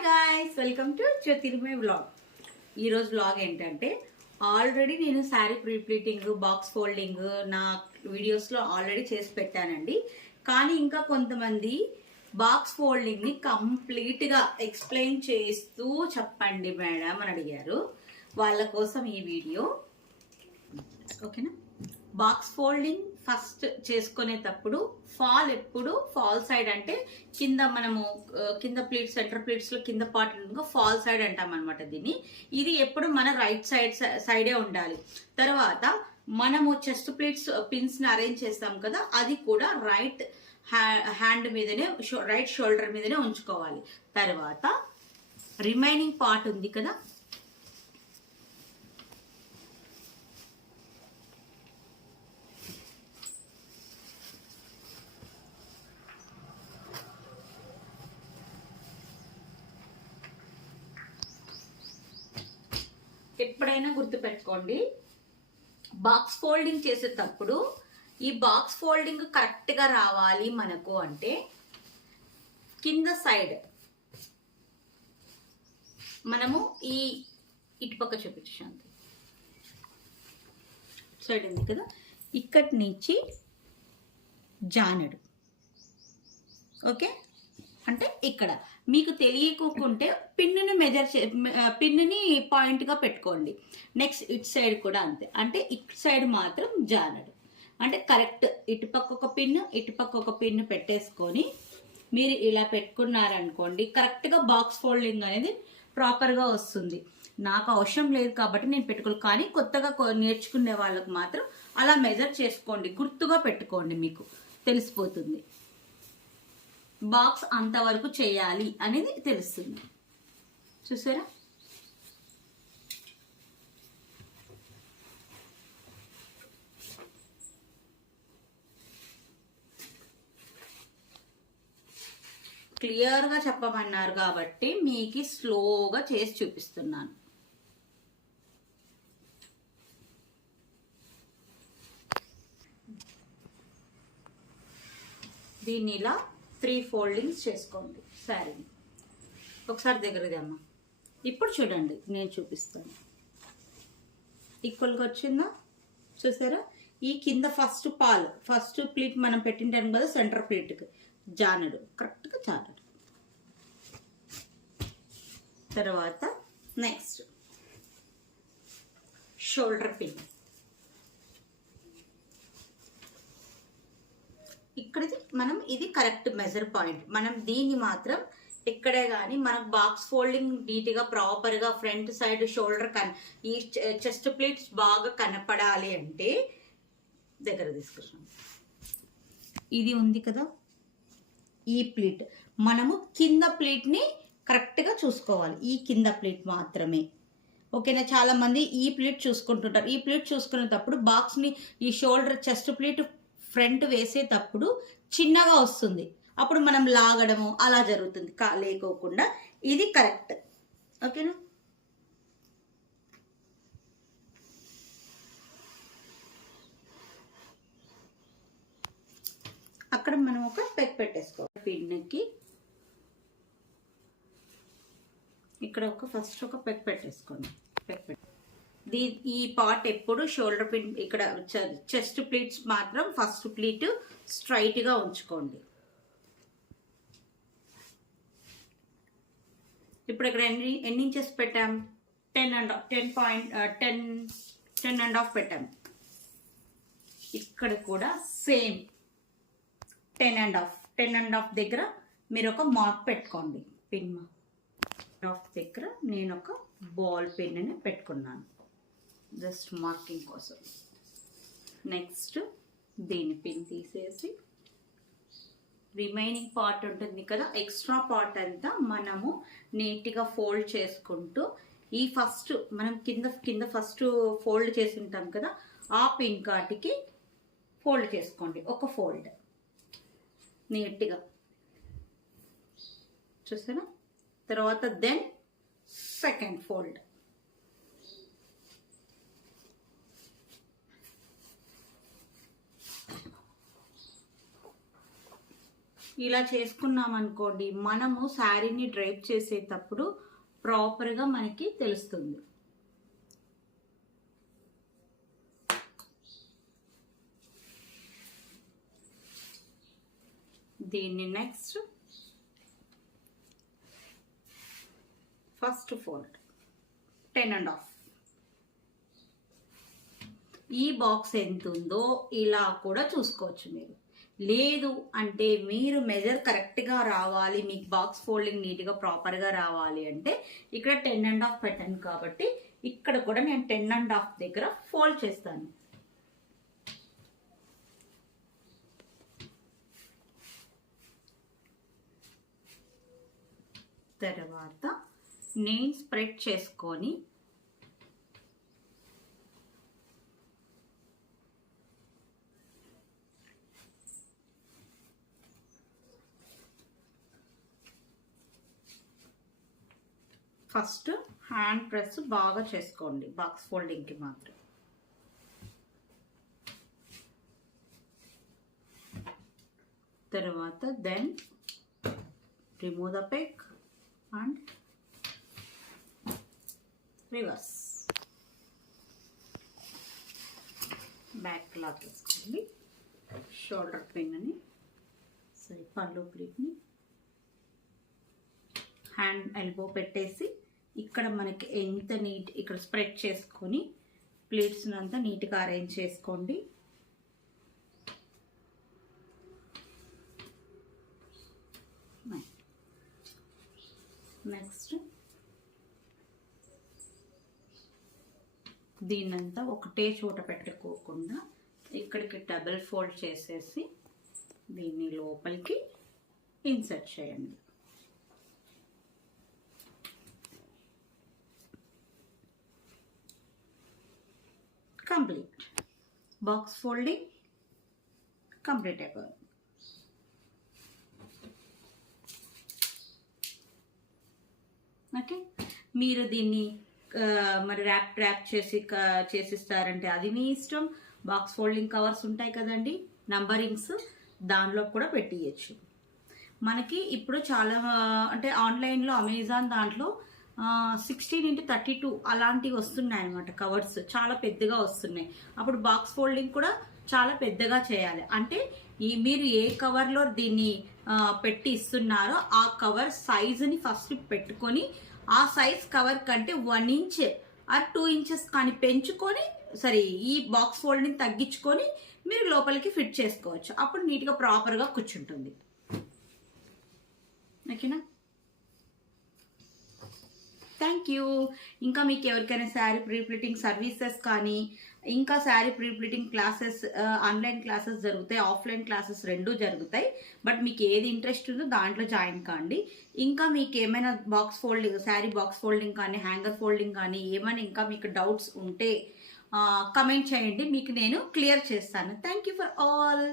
Hi guys, welcome to Jyotirmaya vlog. ఈరోజు vlog ఏంటంటే already నేను శారీ ప్రీప్లీటింగ్, బాక్స్ ఫోల్డింగ్ నా వీడియోస్లో ఆల్రెడీ చేసి పెట్టానండి. కానీ ఇంకా కొంతమంది బాక్స్ ఫోల్డింగ్ని కంప్లీట్గా ఎక్స్ప్లెయిన్ చేస్తూ చెప్పండి మేడం అని అడిగారు. వాళ్ళ కోసం ఈ వీడియో. ఓకేనా? బాక్స్ ఫోల్డింగ్ ఫస్ట్ చేసుకునేటప్పుడు ఎప్పుడు ఫాల్ సైడ్ అంటే కింద మనము కింద ప్లీట్స్, సెంటర్ ప్లీట్స్ లో కింద పార్ట్ ఫాల్ సైడ్ అంటాం అనమాట దీన్ని. ఇది ఎప్పుడు మన రైట్ సైడే ఉండాలి. తర్వాత మనము చెస్ట్ ప్లీట్స్ పిన్స్ ని అరేంజ్ చేస్తాం కదా, అది కూడా రైట్ హ్యాండ్ మీదనే, రైట్ షోల్డర్ మీదనే ఉంచుకోవాలి. తర్వాత రిమైనింగ్ పార్ట్ ఉంది కదా, ఎప్పుడైనా గుర్తుపెట్టుకోండి, బాక్స్ ఫోల్డింగ్ చేసేటప్పుడు ఈ బాక్స్ ఫోల్డింగ్ కరెక్ట్గా రావాలి మనకు అంటే కింద సైడ్ మనము ఈ ఇటుపక్క చూపించాం సైడ్ ఉంది కదా, ఇక్కడి నుంచి జానడు. ఓకే, అంటే ఇక్కడ మీకు తెలియకుంటే పిన్నుని పాయింట్గా పెట్టుకోండి. నెక్స్ట్ ఇటు సైడ్ కూడా అంతే, అంటే ఇటు సైడ్ మాత్రం జానడు. అంటే కరెక్ట్ ఇటుపక్క ఒక పిన్ను, ఇటుపక్క ఒక పిన్ను పెట్టేసుకొని మీరు ఇలా పెట్టుకున్నారనుకోండి, కరెక్ట్గా బాక్స్ ఫోల్డింగ్ అనేది ప్రాపర్గా వస్తుంది. నాకు అవసరం లేదు కాబట్టి నేను పెట్టుకోలేదు, కానీ కొత్తగా నేర్చుకునే వాళ్ళకు మాత్రం అలా మెజర్ చేసుకోండి, గుర్తుగా పెట్టుకోండి, మీకు తెలిసిపోతుంది. బాక్స్ అంతవరకు చేయాలి అనేది తెలుస్తుంది. చూసారా? క్లియర్గా చెప్పమన్నారు కాబట్టి మీకు స్లోగా చేసి చూపిస్తున్నాను. దీన్ని ఇలా 3 ఫోల్డింగ్స్ చేసుకోండి శారీని. ఒకసారి దగ్గరది అమ్మ. ఇప్పుడు చూడండి, నేను చూపిస్తాను. ఈక్వల్గా వచ్చిందా? చూసారా? ఈ కింద ఫస్ట్ ప్లీట్ మనం పెట్టింటాం కదా, సెంటర్ ప్లీట్కి జానడు, కరెక్ట్గా జానడు. తర్వాత నెక్స్ట్ షోల్డర్ పిన్. ఇక్కడిది మనం ఇది కరెక్ట్ మెజర్ పాయింట్. మనం దీన్ని మాత్రం ఇక్కడే కానీ మనకు బాక్స్ ఫోల్డింగ్ నీట్గా ప్రాపర్గా ఫ్రంట్ సైడ్ షోల్డర్ ఈ చెస్ట్ ప్లీట్స్ బాగా కనపడాలి అంటే దగ్గర తీసుకొచ్చాం. ఇది ఉంది కదా, ఈ ప్లీట్ మనము కింద ప్లీట్ని కరెక్ట్గా చూసుకోవాలి, ఈ కింద ప్లీట్ మాత్రమే. ఓకేనా? చాలా మంది ఈ ప్లీట్ చూసుకుంటుంటారు. ఈ ప్లీట్ చూసుకునేటప్పుడు బాక్స్ని ఈ షోల్డర్ చెస్ట్ ప్లీట్ ఫ్రంట్ వేసేటప్పుడు చిన్నగా వస్తుంది, అప్పుడు మనం లాగడము అలా జరుగుతుంది. లేకోకుండా ఇది కరెక్ట్. ఓకేనా? అక్కడ మనం ఒక పెగ్ పెట్టేసుకోవాలి. పిన్కి ఇక్కడ ఫస్ట్ ఒక పెగ్ పెట్టేసుకోండి. ఈ పార్ట్ ఎప్పుడు షోల్డర్ పిన్, ఇక్కడ చెస్ట్ ప్లీట్స్ మాత్రం ఫస్ట్ ప్లీట్ స్ట్రైట్గా ఉంచుకోండి. ఇప్పుడు ఇక్కడ ఎన్ని ఇంచెస్ పెట్టాం? 10.5 పెట్టాం. ఇక్కడ కూడా సేమ్ 10.5 దగ్గర మీరు ఒక మార్క్ పెట్టుకోండి. పిన్ దగ్గర నేను ఒక బాల్ పిన్ని పెట్టుకున్నాను, జస్ట్ మార్కింగ్ కోసం. నెక్స్ట్ దీని పిన్ తీసేసి రిమైనింగ్ పార్ట్ ఉంటుంది కదా, ఎక్స్ట్రా పార్ట్ అంతా మనము నీట్గా ఫోల్డ్ చేసుకుంటూ ఈ మనం కింద ఫస్ట్ ఫోల్డ్ చేసి ఉంటాం కదా, ఆ పిన్ కాటికి ఫోల్డ్ చేసుకోండి. ఒక ఫోల్డ్ నీట్గా చూసారా? తర్వాత దెన్ సెకండ్ ఫోల్డ్. ఇలా చేసుకున్నాం అనుకోండి, మనము శారీని డ్రైప్ చేసేటప్పుడు ప్రాపర్గా మనకి తెలుస్తుంది. దీన్ని నెక్స్ట్ ఫస్ట్ ఫోల్డ్ 10.5. ఈ బాక్స్ ఎంత ఉందో ఇలా కూడా చూసుకోవచ్చు మీరు. లేదు అంటే మీరు మెజర్ కరెక్ట్గా రావాలి, మీకు బాక్స్ ఫోల్డింగ్ నీట్గా ప్రాపర్గా రావాలి అంటే ఇక్కడ 10.5 పెట్టాను కాబట్టి ఇక్కడ కూడా నేను 10.5 దగ్గర ఫోల్డ్ చేస్తాను. తర్వాత నేను స్ప్రెడ్ చేసుకొని ఫస్ట్ హ్యాండ్ ప్రెస్ బాగా చేసుకోండి బాక్స్ ఫోల్డింగ్కి మాత్రం. తర్వాత then remove the peg and reverse back cloth వేసుకోండి. షోల్డర్ పిన్ని సరే పళ్ళు ప్లీట్ని హ్యాండ్ ఎల్బో పెట్టేసి ఇక్కడ మనకి ఎంత నీట్ ఇక్కడ స్ప్రెడ్ చేసుకొని ప్లేట్స్ని అంతా నీట్గా అరేంజ్ చేసుకోండి. నెక్స్ట్ దీన్నంతా ఒకటే చోట పెట్టుకోకుండా ఇక్కడికి డబుల్ ఫోల్డ్ చేసేసి దీన్ని లోపలికి ఇన్సర్ట్ చేయండి. కంప్లీట్ బాక్స్ ఫోల్డింగ్ కంప్లీట్ అయిపోయింది. ఓకే, మీరు దీన్ని మరి ర్యాప్ చేసిస్తారంటే అది మీ ఇష్టం. బాక్స్ ఫోల్డింగ్ కవర్స్ ఉంటాయి కదండి, నంబరింగ్స్, దానిలో కూడా పెట్టియచ్చు. మనకి ఇప్పుడు చాలా అంటే ఆన్లైన్లో అమెజాన్ దాంట్లో 16x32 అలాంటివి వస్తున్నాయి అన్నమాట. కవర్స్ చాలా పెద్దగా వస్తున్నాయి. అప్పుడు బాక్స్ ఫోల్డింగ్ కూడా చాలా పెద్దగా చేయాలి అంటే మీరు ఏ కవర్లో దీన్ని పెట్టి ఇస్తున్నారో ఆ కవర్ సైజుని ఫస్ట్ పెట్టుకొని ఆ సైజ్ కవర్ కంటే 1 ఇంచ్ ఆర్ 2 ఇంచెస్ కానీ పెంచుకొని ఈ బాక్స్ ఫోల్డింగ్ తగ్గించుకొని మీరు లోపలికి ఫిట్ చేసుకోవచ్చు. అప్పుడు నీట్గా ప్రాపర్గా కూర్చుంటుంది. ఓకేనా? Thank you. ఇంకా మీకు ఎవరికైనా శారీ ప్రీప్లీటింగ్ సర్వీసెస్ కానీ ఇంకా sari prepleating classes online classes జరుగుతాయి, ఆఫ్లైన్ క్లాసెస్ రెండూ జరుగుతాయి. బట్ మీకు ఏది ఇంట్రెస్ట్ ఉందో దాంట్లో జాయిన్ కాండి. ఇంకా మీకు ఏమైనా box folding sari box folding కానీ హ్యాంగర్ ఫోల్డింగ్ కానీ ఏమైనా ఇంకా మీకు డౌట్స్ ఉంటే కమెంట్ చేయండి, మీకు నేను క్లియర్ చేస్తాను. Thank you for all.